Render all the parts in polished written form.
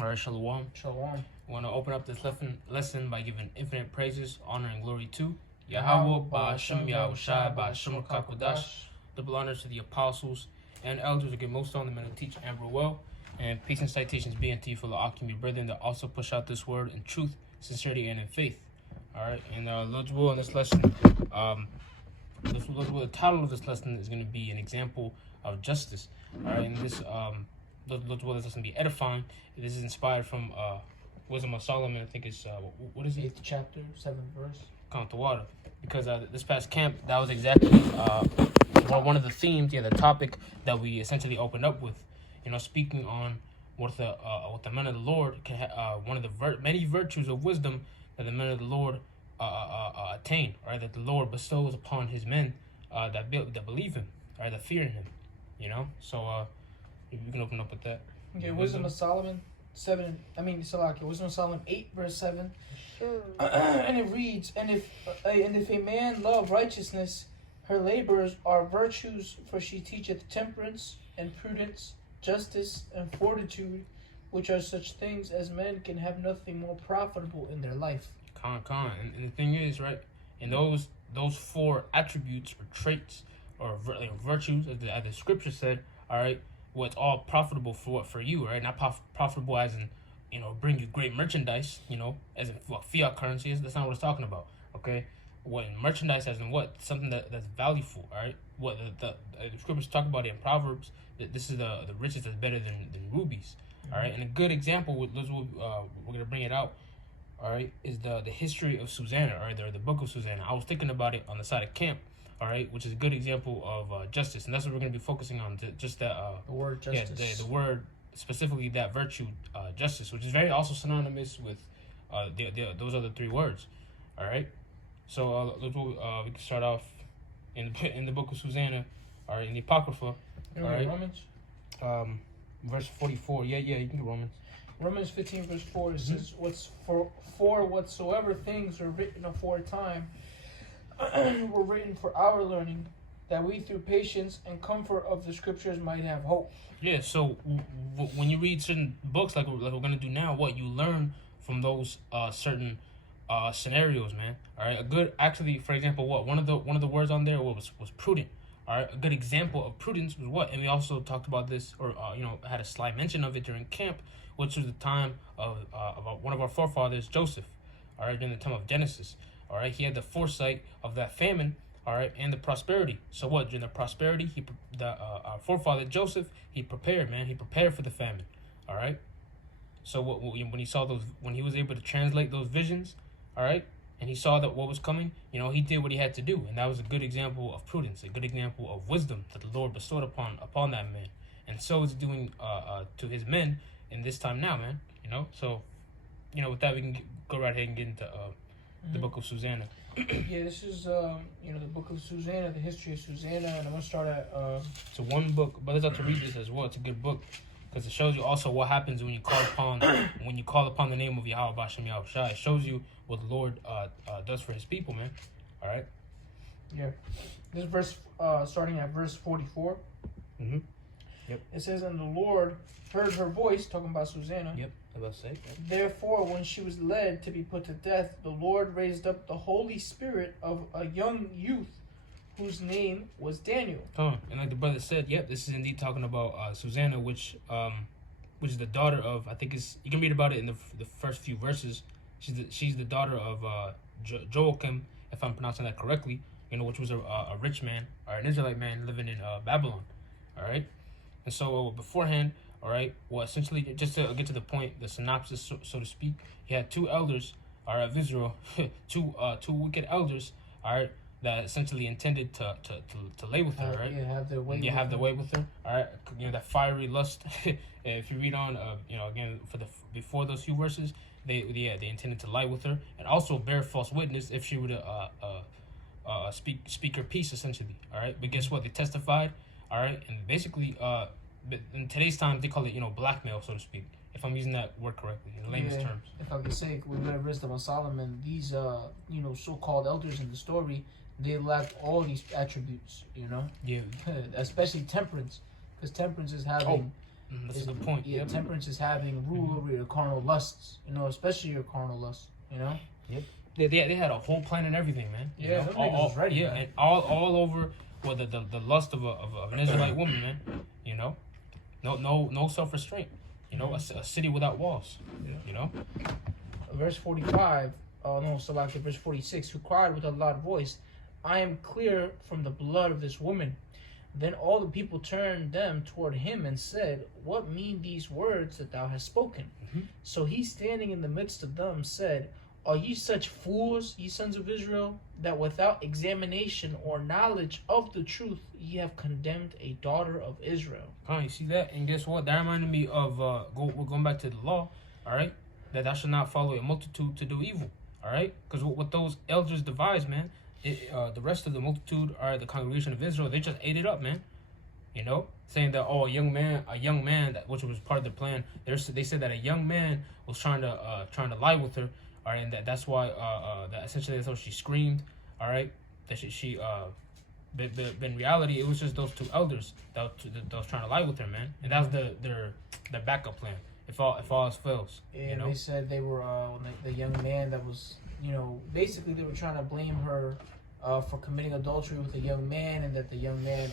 All right, shalom. Shalom. We want to open up this lesson by giving infinite praises, honor, and glory to Yahweh, Ba'ashem Yahushai, Ba'ashem Kakodash. Double honors to the apostles and elders who give most on the men who teach and rule well. And peace and citations be unto you for the alchemy brethren that also push out this word in truth, sincerity, and in faith. All right, and Lord's will in this lesson, the title of this lesson is going to be an example of justice. All right, and this Lord's will, this lesson be edifying. This is inspired from Wisdom of Solomon. I think it's what is it? 8th chapter, 7th verse. Count the water, because this past camp, that was exactly one of the themes, the topic that we essentially opened up with. You know, speaking on what the men of the Lord can one of the many virtues of wisdom that the men of the Lord attain, right? That the Lord bestows upon His men that believe Him, right? That fear Him. You know, so you can open up with that. Okay, Wisdom of Solomon 8 verse 7. And it reads, and if a man love righteousness, her labors are virtues, for she teacheth temperance and prudence, justice and fortitude, which are such things as men can have nothing more profitable in their life. And the thing is, right, in those four attributes or traits or virtues, as the scripture said, all right, what's all profitable for you, right? Not profitable as in, you know, bring you great merchandise, you know, as in fiat currency. That's not what it's talking about, okay? What in merchandise as in what? Something that's valuable, all right? What the scriptures talk about it in Proverbs, that this is the riches that's better than rubies, all right? And a good example, we're going to bring it out, all right, is the history of Susanna, all right, the book of Susanna. I was thinking about it on the side of camp, all right, which is a good example of justice, and that's what we're going to be focusing on, just that the word justice. Yeah, the word, specifically that virtue, justice, which is very also synonymous with those other three words, all right. So we can start off in the book of Susanna, all right, in the Apocrypha, all right. Romans, verse 44. Yeah, you can get Romans. Romans 15 verse 4. It says, for whatsoever things were written aforetime were written for our learning, that we through patience and comfort of the scriptures might have hope. Yeah, so when you read certain books like we're going to do now, what you learn from those certain scenarios, man. All right, actually, for example, one of the words on there was prudent. All right, a good example of prudence was what, and we also talked about this, or had a slight mention of it during camp, which was the time of one of our forefathers, Joseph. All right, during the time of Genesis. All right, he had the foresight of that famine, all right, and the prosperity. So what? During the prosperity, our forefather Joseph, he prepared, man. He prepared for the famine. All right. So when he saw when he was able to translate those visions, all right, and he saw that what was coming, you know, he did what he had to do, and that was a good example of prudence, a good example of wisdom that the Lord bestowed upon that man, and so it's doing to His men in this time now, man. You know, so with that we can go right ahead and get into the book of Susanna. Yeah, this is the book of Susanna, the history of Susanna, and I'm gonna start at it's one book, but it's up to read this as well. It's a good book because it shows you also what happens when you call upon the name of Yahweh Ba'ashem Yahushai. It shows you what the Lord does for His people, man. All right. Yeah, this verse starting at verse 44. Mm-hmm. Yep. It says, and the Lord heard her voice, talking about Susanna. Yep. About to say. Yep. Therefore, when she was led to be put to death, the Lord raised up the Holy Spirit of a young youth, whose name was Daniel. And like the brother said, yep, this is indeed talking about Susanna, which is the daughter of, I think you can read about it in the first few verses. She's the daughter of Joachim, if I'm pronouncing that correctly. Which was a rich man, or an Israelite man living in Babylon. All right. And so beforehand, all right, well, essentially, just to get to the point, the synopsis, so to speak, he had two elders, all right, of Israel, two wicked elders, all right, that essentially intended to lay with her, right? Yeah, have their way. Have their way with her, all right. That fiery lust. If you read on, again before those few verses, they intended to lie with her and also bear false witness if she were to speak her peace, essentially, all right. But guess what? They testified, all right, and basically but in today's time, they call it, blackmail, so to speak, if I'm using that word correctly, in layman's terms. If I could say, we read Wisdom of Solomon, these, so-called elders in the story, they lack all these attributes, Yeah. Especially temperance, because temperance is having That's a good point. Yeah, Yep. temperance is having rule over your carnal lusts. Especially your carnal lusts. Yep. They had a whole plan and everything, man. Yeah, those niggas was ready, yeah, man. and all over the lust of an Israelite woman, man. No self restraint. A city without walls. Yeah. Verse 45. Oh no, Salaki, verse 46. Who cried with a loud voice, "I am clear from the blood of this woman." Then all the people turned them toward him and said, "What mean these words that thou hast spoken?" Mm-hmm. So he, standing in the midst of them, said, "Are ye such fools, ye sons of Israel, that without examination or knowledge of the truth ye have condemned a daughter of Israel?" You see that? And guess what? That reminded me of we're going back to the law, all right? That thou shalt not follow a multitude to do evil, all right? Because what those elders devised, man, the rest of the multitude, or the congregation of Israel, they just ate it up, man. Saying that a young man, which was part of the plan. They said that a young man was trying to lie with her, all right, and that's why that essentially that's how she screamed, all right, that but in reality it was just those two elders that was trying to lie with her, man, and that's their backup plan if all else fails. And they said they were the young man that was basically they were trying to blame her for committing adultery with a young man, and that the young man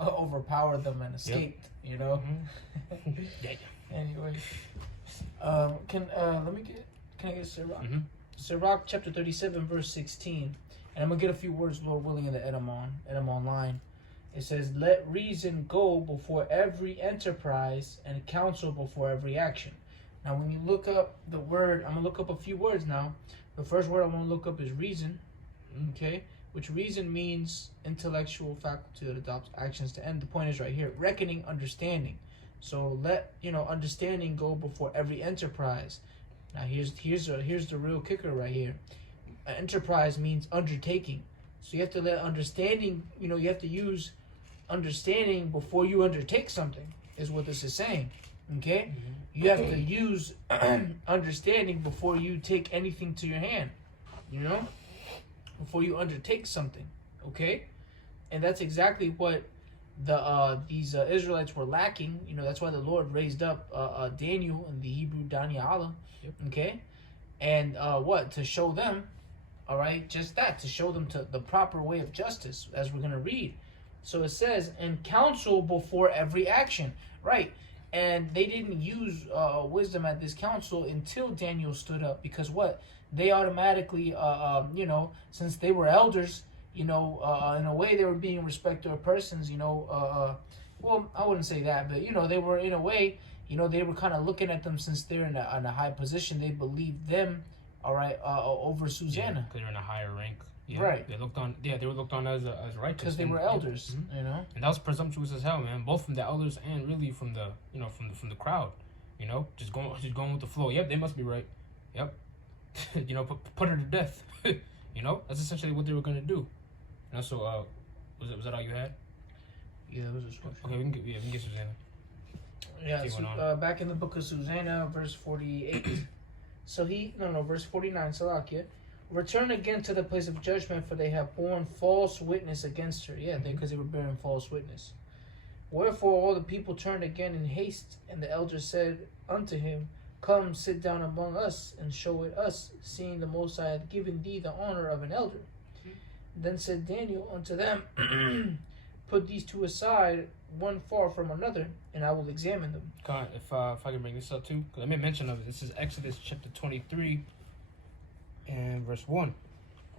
overpowered them and escaped. Mm-hmm. Yeah. Anyway, can I get Sirach? Mm-hmm. Sirach chapter 37 verse 16, and I'm gonna get a few words, Lord willing, in the Edom online. It says, "Let reason go before every enterprise, and counsel before every action." Now, when you look up the word, I'm gonna look up a few words now. The first word I want to look up is reason. Okay, which reason means intellectual faculty that adopts actions to end. The point is right here: reckoning, understanding. So let understanding go before every enterprise. Now here's the real kicker right here. An enterprise means undertaking. So you have to let understanding. You have to use understanding before you undertake something. Is what this is saying. Okay, you have to use understanding before you take anything to your hand. Before you undertake something, okay? And that's exactly what these Israelites were lacking. That's why the Lord raised up Daniel in the Hebrew Daniel, okay? And to show them, all right, just that, to show them to the proper way of justice, as we're going to read. So it says, "And counsel before every action," right? And they didn't use wisdom at this council until Daniel stood up, because they automatically, since they were elders, in a way they were being respected persons, well, I wouldn't say that, but, they were in a way, they were kind of looking at them, since they're in a high position, they believed them, all right, over Susanna. Because they're in a higher rank. Yeah, right. They were looked on as righteous. Because they were elders, And that was presumptuous as hell, man. Both from the elders and really from the, from the crowd. Just going with the flow. Yep, they must be right. Yep. Put her to death. That's essentially what they were gonna do. So was that all you had? Yeah, that was a scripture. Okay, we can get Susanna. Yeah, so back in the book of Susanna, verse 48. So verse 49, Salakia. "Return again to the place of judgment, for they have borne false witness against her." Yeah, because they were bearing false witness. "Wherefore all the people turned again in haste, and the elders said unto him, Come, sit down among us, and show it us, seeing the Most High hath given thee the honor of an elder. Then said Daniel unto them, Put these two aside, one far from another, and I will examine them." God, if I can bring this up too, because I made mention of it. This is Exodus chapter 23 and verse 1.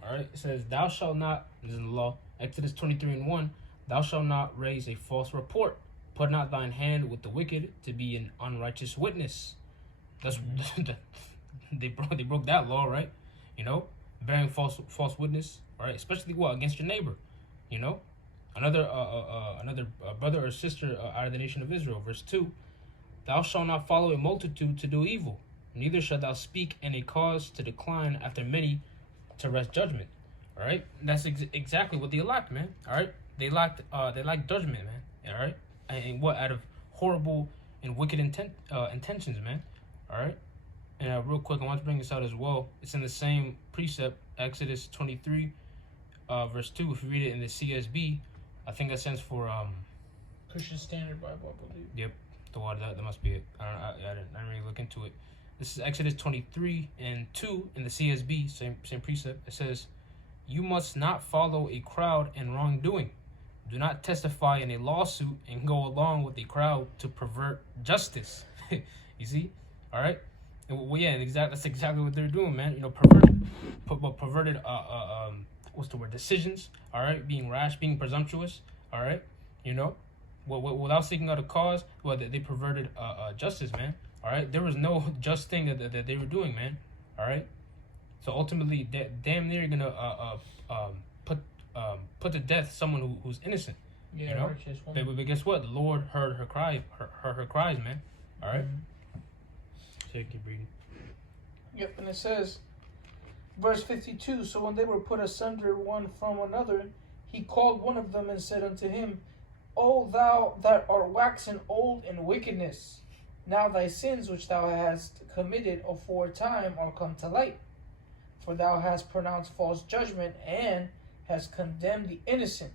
All right, it says, "Thou shalt not," this is the law, Exodus 23 and 1, "Thou shalt not raise a false report. Put not thine hand with the wicked to be an unrighteous witness." That's they broke that law, right? Bearing false witness, right? Especially against your neighbor, another brother or sister out of the nation of Israel. Verse 2, "Thou shalt not follow a multitude to do evil, neither shalt thou speak in a cause to decline after many to wrest judgment." All right, and that's exactly what they lacked, man. All right, they lacked judgment, man. All right, and what out of horrible and wicked intentions, man. All right, and real quick, I want to bring this out as well. It's in the same precept, Exodus 23, verse 2. If you read it in the CSB, I think that stands for Christian Standard Bible, I believe. Yep. the water. That must be it. I didn't really look into it. This is Exodus 23:2 in the CSB, same precept. It says, "You must not follow a crowd in wrongdoing. Do not testify in a lawsuit and go along with a crowd to pervert justice." You see, all right. And well, yeah, that's exactly what they're doing, man. You know, perverted what's the word? Decisions. All right, being rash, being presumptuous. All right, you know, without seeking out a cause. Well, they perverted justice, man. All right, there was no just thing that they were doing, man. All right, so ultimately, damn near gonna put to death someone who's innocent. Yeah, you know, but guess what? The Lord heard her cries, her cries, man. All right. So you keep reading. Yep, and it says, verse 52. So when they were put asunder one from another, he called one of them and said unto him, O thou that art waxen old in wickedness, now thy sins which thou hast committed aforetime are come to light. For thou hast pronounced false judgment, and hast condemned the innocent,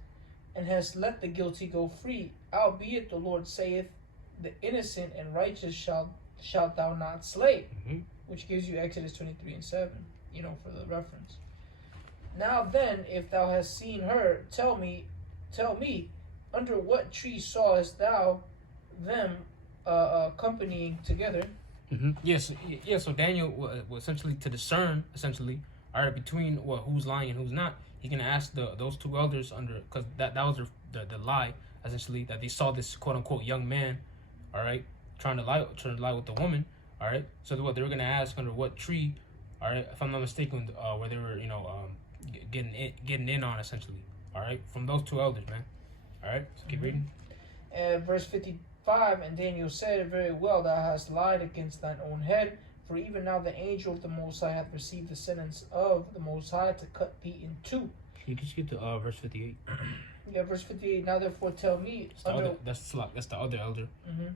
and hast let the guilty go free. Albeit the Lord saith, the innocent and righteous shalt thou not slay. Mm-hmm. Which gives you Exodus 23:7, you know, for the reference. Now then, if thou hast seen her, tell me, under what tree sawest thou them companying together? Mm-hmm. Yes, yeah. So Daniel was essentially to discern, all right, between who's lying and who's not. He can ask those two elders because that was the lie, essentially, that they saw this quote unquote young man, all right, trying to lie with the woman, all right. So what they were gonna ask under what tree, all right, if I'm not mistaken, where they were, you know, getting in on, essentially, all right, from those two elders, man. All right, so keep reading. Verse 55, and Daniel said, very well, thou hast lied against thine own head, for even now the angel of the Most High hath received the sentence of the Most High to cut thee in two. You can skip to verse 58. Yeah, verse 58. Now therefore tell me. That's the other elder. Mm-hmm.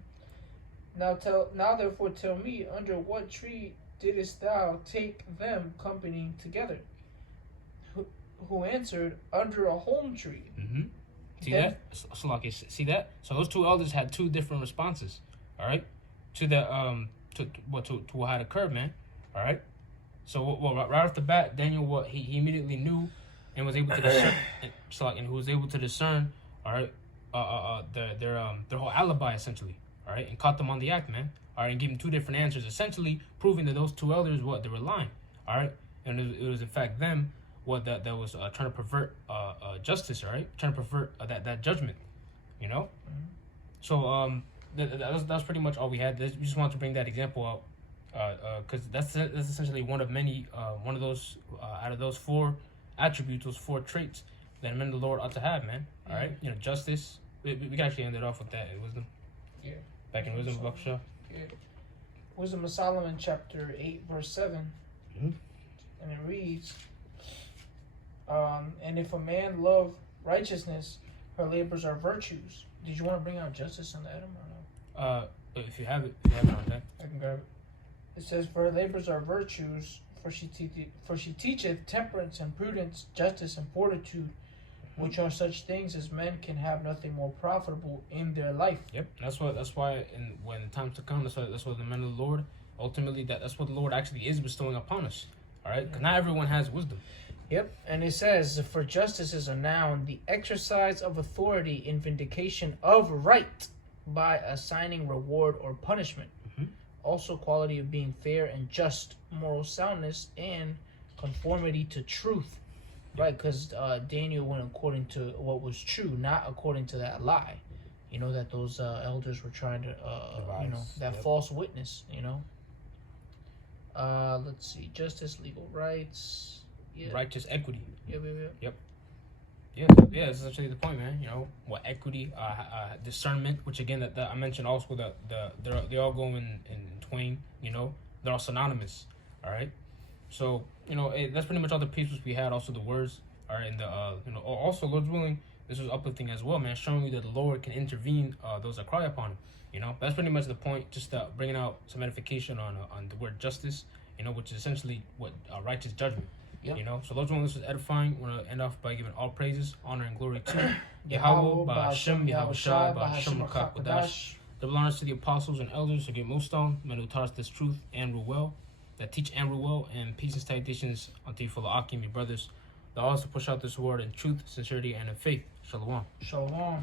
Now therefore tell me, under what tree didst thou take them companying together? Who answered, under a holm tree. Mm-hmm. See that? So those two elders had two different responses. All right, to the to what had occurred, man. All right. So right off the bat, Daniel he immediately knew and was able to discern. And who was able to discern, all right, their whole alibi, essentially, all right, and caught them on the act, man. All right, and gave them two different answers, essentially proving that those two elders they were lying. All right, and it was in fact them that was trying to pervert justice, all right, trying to pervert that judgment, you know. Mm-hmm. So that was pretty much all we had. We just wanted to bring that example out because that's essentially one of many one of those out of those four attributes, those four traits that men of the Lord ought to have, man. All right, you know, justice. We can actually end it off with that. Wisdom. Yeah. Back in wisdom, Buckshaw. Yeah. Wisdom of Solomon, chapter 8, verse 7, mm-hmm. And it reads, and if a man love righteousness, her labors are virtues. Did you want to bring out justice on the Adam or no? If you have it on that, I can grab it. It says, for her labors are virtues, for she teacheth temperance and prudence, justice and fortitude, which are such things as men can have nothing more profitable in their life. Yep, that's why when times to come, that's what the men of the Lord ultimately that's what the Lord actually is bestowing upon us. All right, because not everyone has wisdom. Yep, and it says, for justice is a noun, the exercise of authority in vindication of right by assigning reward or punishment. Mm-hmm. Also quality of being fair and just, moral soundness, and conformity to truth. Right, because Daniel went according to what was true, not according to that lie. You know, that those elders were trying to, false witness, you know. Let's see, justice, legal rights. Yeah. Righteous equity. Yep. Yeah, that's essentially the point, man. You know, equity, discernment, which again that I mentioned also they all go in twain. You know, they're all synonymous. All right, so you know that's pretty much all the precepts we had. Also the words, all right, and also Lord's willing, this was uplifting as well, man, showing you that the Lord can intervene those that cry upon Him. You know, that's pretty much the point. Just bringing out some edification on the word justice. You know, which is essentially what righteous judgment. Yep. You know, so those ones is edifying. We're gonna end off by giving all praises, honor, and glory to Yahweh, Ba'Hashem, Yahweh Shai, Ba'Hashem Rakak Wadash. Double honors to the apostles and elders who get millstone, men who taught us this truth and rule well, that teach and rule well, and peace and salutations unto you, fellow Akim, your brothers, that also push out this word in truth, sincerity, and in faith. Shalom. Shalom.